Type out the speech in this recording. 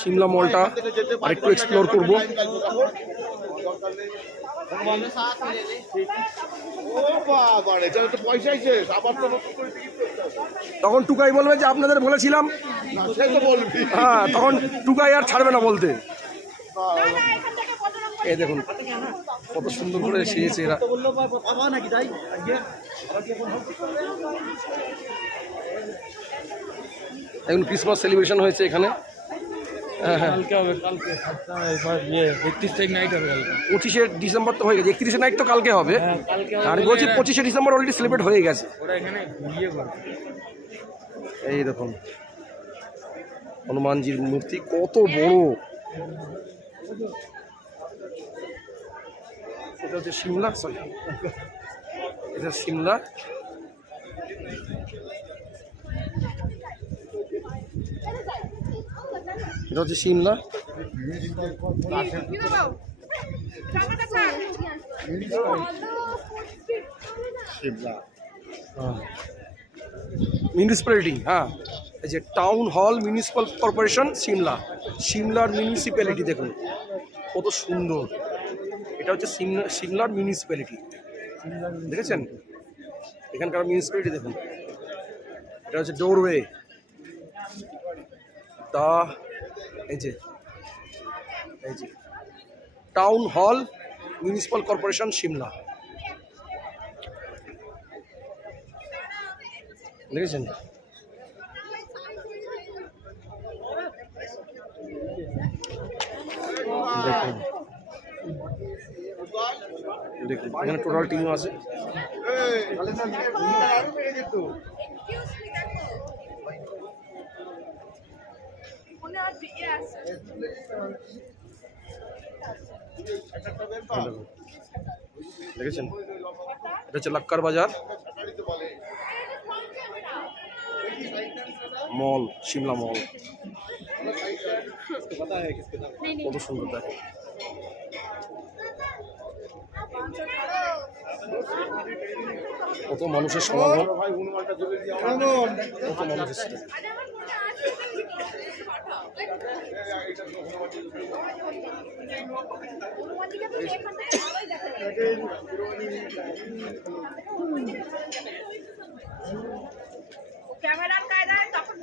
সিমলা মলটা আরেকটু এক্সপ্লোর করব। তখন টুকাই বলবে যে আপনাদের বলেছিলাম, হ্যাঁ তখন টুকাই আর ছাড়বে না বলতে। এই দেখুন কত সুন্দর করে সেজেছে এরা। এখন ক্রিসমাস সেলিব্রেশন হয়েছে এখানে। কালকে হবে, কালকে 31 নাইট হবে। 25শে ডিসেম্বর তো হয়ে গেছে, 31শে নাইট তো কালকে হবে। আর বলছি 25শে ডিসেম্বর অলরেডি সেলিব্রেট হয়ে গেছে। ওরা এখানে ঘুরিয়ে করে। এই দেখুন হনুমানজির মূর্তি কত বড়। এটা হচ্ছে সিমলা, সরি এটা সিমলা। এটা হচ্ছে সিমলা। মিউনিসিপ্যালিটি, হ্যাঁ এই যে town hall municipal corporation Shimla, সিমলার মিউনিসিপ্যালিটি দেখুন কত সুন্দর। এটা হচ্ছে সিমলার মিউনিসিপ্যালিটি, দেখেছেন এখানকার মিউনিসিপ্যালিটি দেখুন। এটা হচ্ছে ডোরওয়ে দা, এই যে town hall municipal corporation Shimla, দেখেছেন। দেখুন দেখুন এখানে টোটাল টিম আছে। দেখেছেন এটা হচ্ছে লাক্কার বাজার মল, সিমলা মল কত সুন্দর দেখো। কত মানুষের সমাগম, কত মানুষ এসেছে। ক্যামেরার কায়দায় তখন